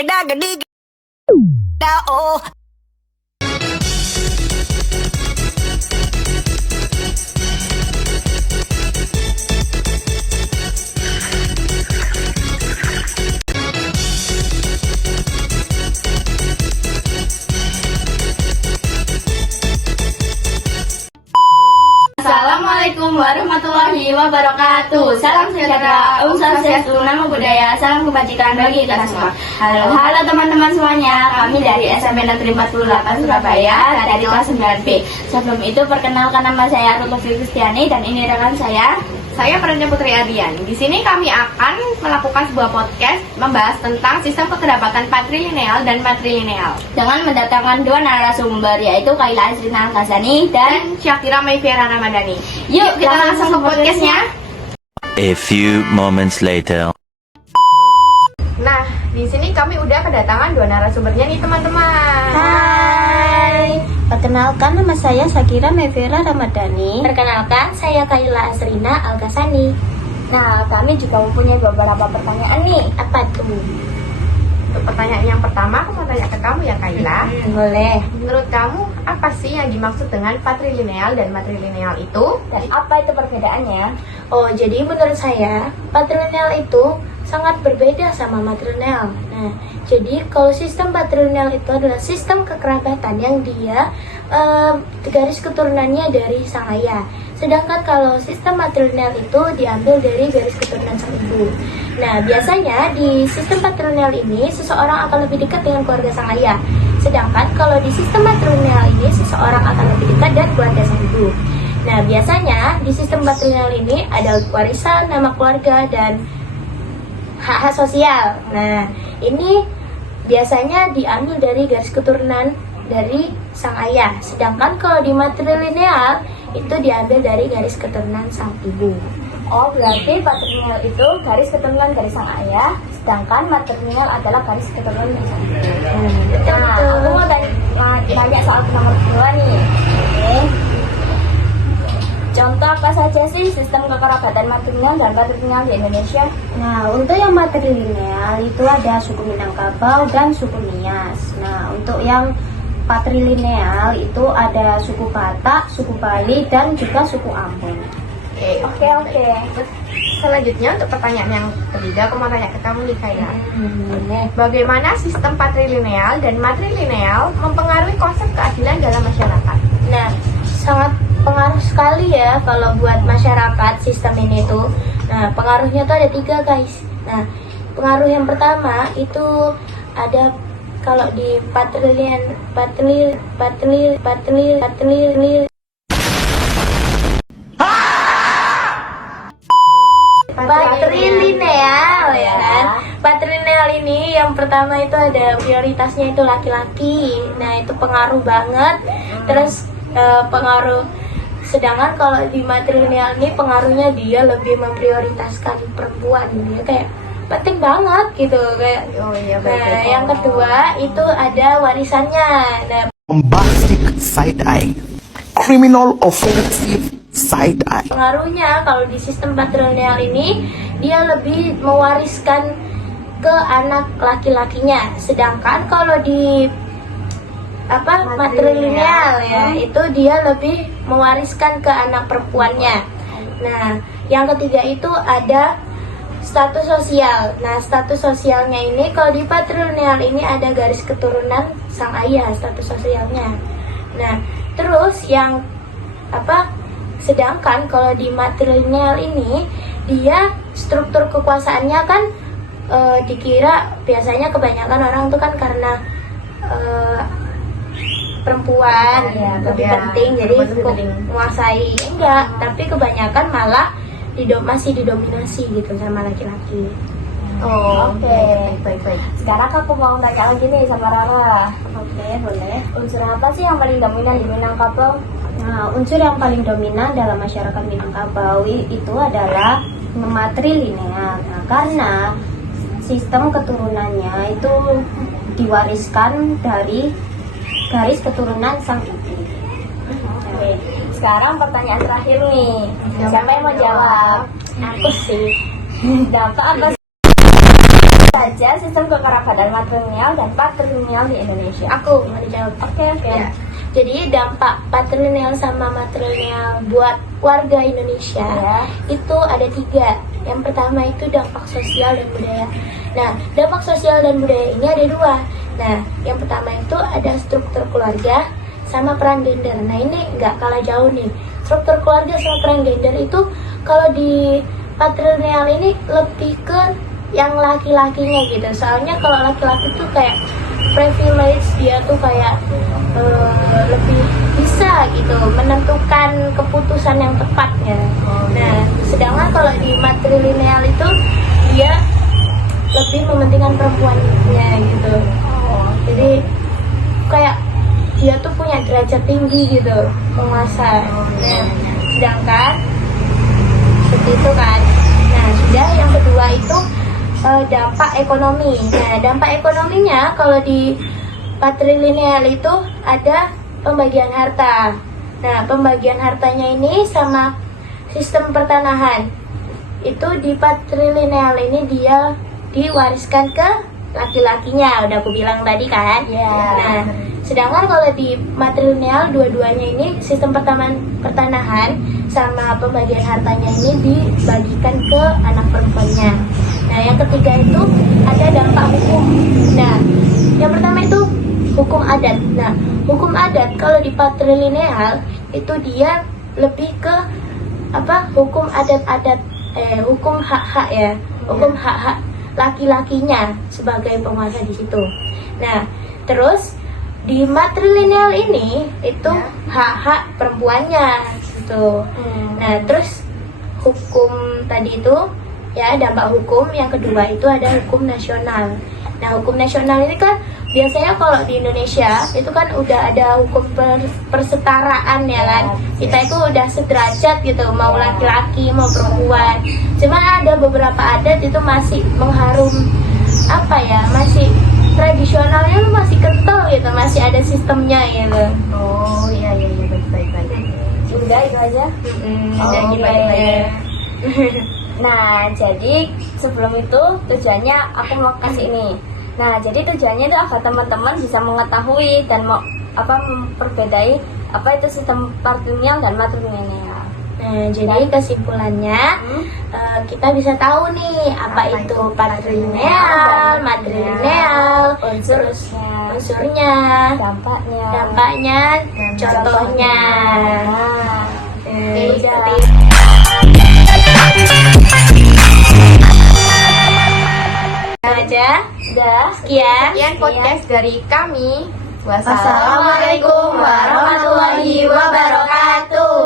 Geda gedi geda oh. Assalamualaikum warahmatullahi wabarakatuh. Salam sejahtera, Om Swastiastu, Namo Buddhaya, salam kebajikan bagi kita semua. Halo teman-teman semuanya, kami dari SMP Negeri 48 Surabaya dari kelas 9B. Sebelum itu perkenalkan nama saya Lutfi Kristiani dan ini rekan saya Pranja Putri Ardian. Di sini kami akan melakukan sebuah podcast membahas tentang sistem kekerabatan patrilineal dan matrilineal dengan mendatangkan dua narasumber yaitu Kaila Azrina Al-Ghazani dan Syakira Mayfiera Ramadhani. Yuk kita langsung ke podcastnya. A few moments later. Nah, di sini kami udah kedatangan dua narasumbernya nih teman-teman. Hai, perkenalkan nama saya Syakira Mayfiera Ramadhani. Perkenalkan saya Kaila Azrina Al-Ghazani. Nah, kami juga mempunyai beberapa pertanyaan nih. Apa tuh? Untuk pertanyaan yang pertama, aku mau tanya ke kamu ya Kaila. Boleh. Menurut kamu, apa sih yang dimaksud dengan patrilineal dan matrilineal itu? Dan apa itu perbedaannya? Oh, jadi menurut saya patrilineal itu sangat berbeda sama matrilineal. Nah, jadi kalau sistem patrilineal itu adalah sistem kekerabatan yang dia garis keturunannya dari sang ayah. Sedangkan kalau sistem matrilineal itu diambil dari garis keturunan sang ibu. Nah, biasanya di sistem patrilineal ini seseorang akan lebih dekat dengan keluarga sang ayah. Sedangkan kalau di sistem matrilineal ini seseorang akan lebih dekat dengan keluarga sang ibu. Nah, biasanya di sistem patrilineal ini ada warisan, nama keluarga, dan hak-hak sosial. Nah, ini biasanya diambil dari garis keturunan dari sang ayah. Sedangkan kalau di matrilineal itu diambil dari garis keturunan sang ibu. Oh, berarti patrilineal itu garis keturunan dari sang ayah, sedangkan matrilineal adalah garis keturunan dari sang ibu. Nah, aku mau tanya soal nomor 2 nih. Oke. Contoh apa saja sih sistem kekerabatan matrilineal dan patrilineal di Indonesia? Nah, untuk yang matrilineal itu ada suku Minangkabau dan suku Nias. Nah, untuk yang patrilineal itu ada suku Batak, suku Bali, dan juga suku Ambon. Oke. Selanjutnya untuk pertanyaan yang ketiga, aku mau tanya ke kamu nih Kaila. Boleh. Bagaimana sistem patrilineal dan matrilineal mempengaruhi konsep keadilan dalam masyarakat? Nah, sangat pengaruh sekali ya kalau buat masyarakat sistem ini tuh. Nah, pengaruhnya tuh ada 3 guys. Nah, pengaruh yang pertama itu ada kalau di patrilineal ya kan. Patrilineal ini yang pertama itu ada prioritasnya itu laki-laki. Nah, itu pengaruh banget. Terus pengaruh, sedangkan kalau di matrilineal ini pengaruhnya dia lebih memprioritaskan perempuan. Dia kayak penting banget gitu kayak. Oh iya, Nah, yang kedua itu ada warisannya. Nah, Bombastic side eye, criminal offensive side eye. pengaruhnya kalau di sistem patrilineal ini dia lebih mewariskan ke anak laki-lakinya, sedangkan kalau di matrilineal ya itu dia lebih mewariskan ke anak perempuannya. Nah, yang ketiga itu ada status sosial. Nah, status sosialnya ini kalau di patrilineal ini ada garis keturunan sang ayah status sosialnya. Nah, terus yang sedangkan kalau di matrilineal ini dia struktur kekuasaannya kan dikira biasanya kebanyakan orang tuh kan karena perempuan lebih penting jadi untuk menguasai, enggak, tapi kebanyakan malah masih didominasi gitu sama laki-laki. Oke. Baik. Sekarang aku mau tanya lagi nih sama Rara. Oke, boleh. Unsur apa sih yang paling dominan di Minangkabau? Nah, unsur yang paling dominan dalam masyarakat Minangkabau itu adalah matrilineal. Nah, karena sistem keturunannya itu diwariskan dari garis keturunan sang ibu. Oke. Sekarang pertanyaan terakhir nih. Siapa yang mau jawab? Aku sih. Dampak apa saja sistem kekerabatan matrilineal dan patrilineal di Indonesia? Aku mau dijawab. Oke. Ya. Jadi dampak patrilineal sama matrilineal buat warga Indonesia Ya. itu ada 3. Yang pertama itu dampak sosial dan budaya. Nah, dampak sosial dan budaya ini ada 2. Nah, yang pertama itu ada struktur keluarga sama peran gender. Nah, ini nggak kalah jauh nih. Struktur keluarga sama peran gender itu kalau di patrilineal ini lebih ke yang laki-lakinya gitu. Soalnya kalau laki-laki tuh kayak privilege, dia tuh kayak lebih bisa gitu menentukan keputusan yang tepatnya. Nah, sedangkan kalau di matrilineal itu dia lebih mementingkan perempuannya gitu. Jadi kayak dia tuh punya derajat tinggi gitu, penguasa. Nah, sedangkan seperti itu kan. Nah, sudah yang kedua itu dampak ekonomi. Nah, dampak ekonominya kalau di patrilineal itu ada pembagian harta. Nah, pembagian hartanya ini sama sistem pertanahan. Itu di patrilineal ini dia diwariskan ke laki-lakinya, udah aku bilang tadi kan. Nah, sedangkan kalau di matrilineal dua-duanya ini sistem pertanahan sama pembagian hartanya ini dibagikan ke anak perempuannya. Nah, yang ketiga itu ada dampak hukum. Nah, yang pertama itu hukum adat. Nah, hukum adat kalau di patrilineal itu dia lebih ke hukum adat-adat, hukum hak-hak ya, hukum hak-hak laki-lakinya sebagai penguasa di situ. Nah, terus di matrilineal ini itu hak-hak perempuannya gitu. Nah, terus hukum tadi itu ya, dampak hukum yang kedua itu ada hukum nasional. Nah, hukum nasional ini kan biasanya kalau di Indonesia itu kan udah ada hukum persetaraan ya kan. Kita itu udah sederajat gitu, mau laki-laki mau perempuan. Cuma ada beberapa adat itu masih mengharum masih tradisionalnya lu masih kental gitu, masih ada sistemnya gitu. Oh iya baik. Udah itu aja. Jadi baik. Nah, jadi sebelum itu tujuannya aku mau kasih ini. Nah, jadi tujuannya itu agar teman-teman bisa mengetahui dan memperbedai apa itu sistem patrilineal dan matrilineal. Nah, jadi kesimpulannya kita bisa tahu nih apa itu patrilineal, matrilineal, unsurnya, dampaknya, contohnya. Aja. Sekian. Sekian podcast dari kami. Wassalamualaikum warahmatullahi wabarakatuh.